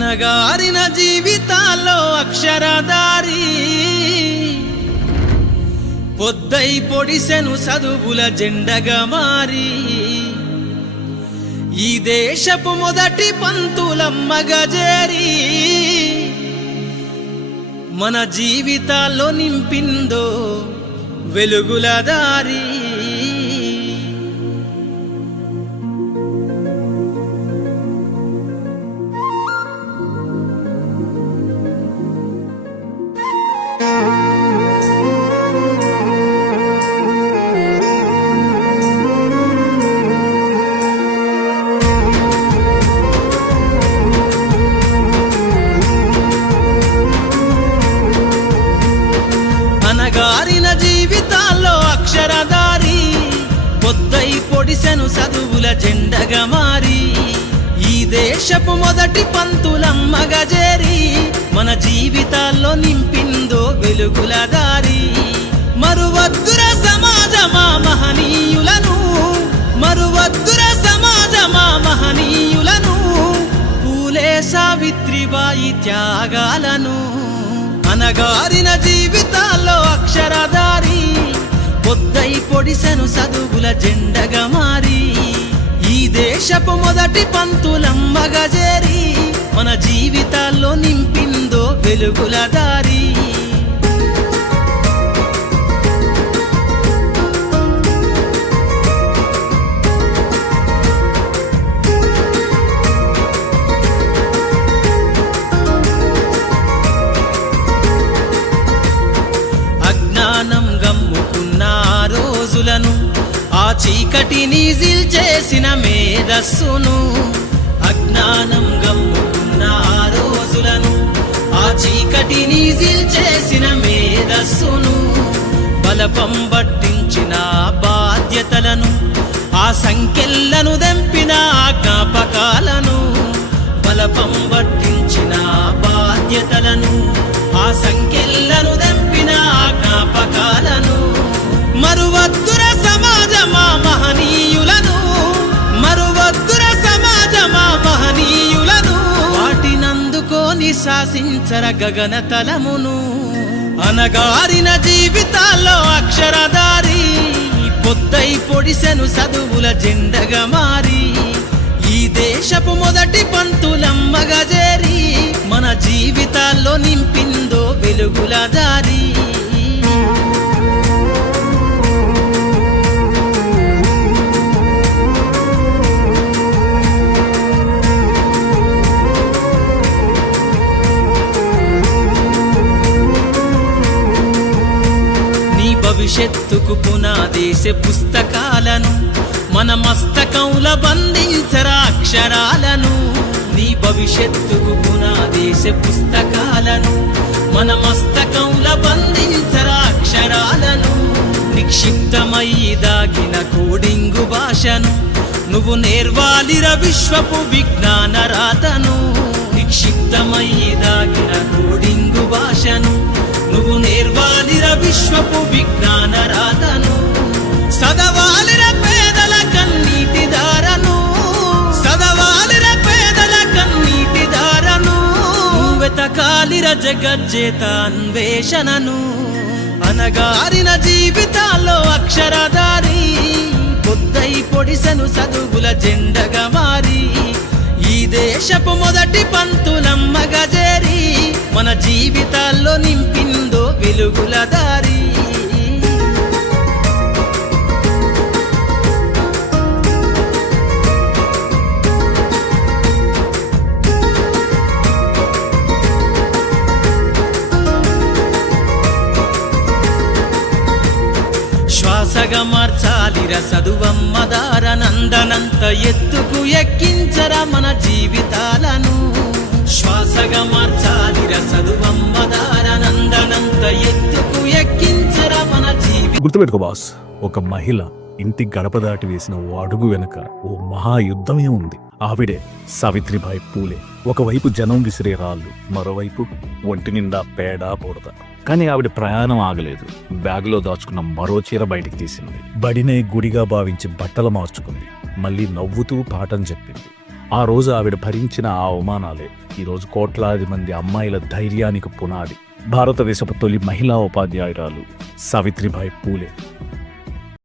అనగారిన జీవితాల్లో అక్షరదారి పొద్దై పొడిసెను చదువుల జెండగా మారి ఈ దేశపు మొదటి పంతులమ్మగా చేరి మన జీవితాల్లో నింపిందో వెలుగుల దారి. అనగారిన జీవితాల్లో అక్షరదారి పొద్దై పొడిసెను చదువుల జెండగా మారి ఈ దేశపు మొదటి పంతులమ్మగా చేరి మన జీవితాల్లో నింపిందో వెలుగుల దారి. మరువద్దుర సమాజమా మహనీయులను, మరువద్దుర సమాజమా మహనీయులను, పూలే సావిత్రిబాయి త్యాగాలను. అనగారిన జీవితాల్లో అక్షరదారి పొద్దై పొడిసెను చదువుల జెండగా మారి ఈ దేశపు మొదటి పంతులమ్మగా చేరి మన జీవితాల్లో నింపిందో వెలుగుల దారి. అజ్ఞానం గమ్ముకున్న ఆ రోజులను, ఆ చీకటిని చేసిన మేధస్సును, అజ్ఞానం గమ్ముకున్న ఆ రోజులను, ఆ చీకటిని చేసిన మేధస్సును, బలపం పట్టించిన బాధ్యతలను, ఆ సంఖ్యలను దెంపిన జ్ఞాపకాలను, బలపం పట్టించిన బాధ్యతలను, ఆ సంఖ్యలను దెంపిన జ్ఞాపకాలను. మరువద్దుర సమాజమా మహనీయులను, మరువద్దుర సమాజమా మహనీయులను, వాటినందుకోని శాసించర గగన తలమును. అనగారిన జీవితాల్లో అక్షరదారి పొద్దై పొడిసెను చదువుల జెండగా మారి ఈ దేశపు మొదటి పంతులమ్మగా చేరి మన జీవితాల్లో నింపిందో వెలుగుల దారి. భవిష్యత్తుకు పునాదేసే పుస్తకాలను మన మస్తకంల బంధించరా అక్షరాలను. నీ భవిష్యత్తుకు పునాదేసే పుస్తకాలను మన మస్తకంల బంధించరా అక్షరాలను. నిక్షిప్తమై దాగిన కోడింగు భాషను నువ్వు నేర్వాలిర విశ్వపు విజ్ఞాన రాతను. నిక్షిప్తమై దాగిన కోడింగు భాషను నువ్వు నేర్వాలిర విశ్వపు విజ్ఞాన రాతను. సదవాలిర పేదల కన్నీటి దారను, సదవాలిర పేదల కన్నీటి దారను, వెతకాలిర జగజ్జేత అన్వేషణను. అనగారిన జీవితాల్లో అక్షరదారి పొద్దై పొడిసెను చదువుల జెండగా మారి ఈ దేశపు మొదటి పంతులమ్మగా చేరి మన జీవితాల్లో నింపిందో వెలుగుల దారి. శ్వాసగా మార్చాలిర చదువమ్మ దారనందనంత ఎత్తుకు ఎక్కించరా మన జీవితాలను. శ్వాసగా మార్చాలిర చదువమ్మ దారనందనంత ఎత్తుకు ఎక్కించరా మన జీవితం. గుర్తుపెట్టుకో బాస్, ఒక మహిళ ఇంటి గడప దాటి వేసిన ఓ అడుగు వెనుక ఓ మహాయుద్ధమే ఉంది. ఆవిడే సావిత్రిబాయి పూలే. ఒకవైపు జనం విసిరే రాళ్ళు, మరోవైపు ఒంటి నిండా పేడ బురద. కానీ ఆవిడ ప్రయాణం ఆగలేదు. బ్యాగులో దాచుకున్న మరో చీర బయటికి తీసింది. బడినే గుడిగా భావించి బట్టలు మార్చుకుంది. మళ్ళీ నవ్వుతూ పాఠం చెప్పింది. ఆ రోజు ఆవిడ భరించిన ఆ అవమానాలే ఈరోజు కోట్లాది మంది అమ్మాయిల ధైర్యానికి పునాది. భారతదేశపు తొలి మహిళా ఉపాధ్యాయురాలు సావిత్రిబాయి పూలే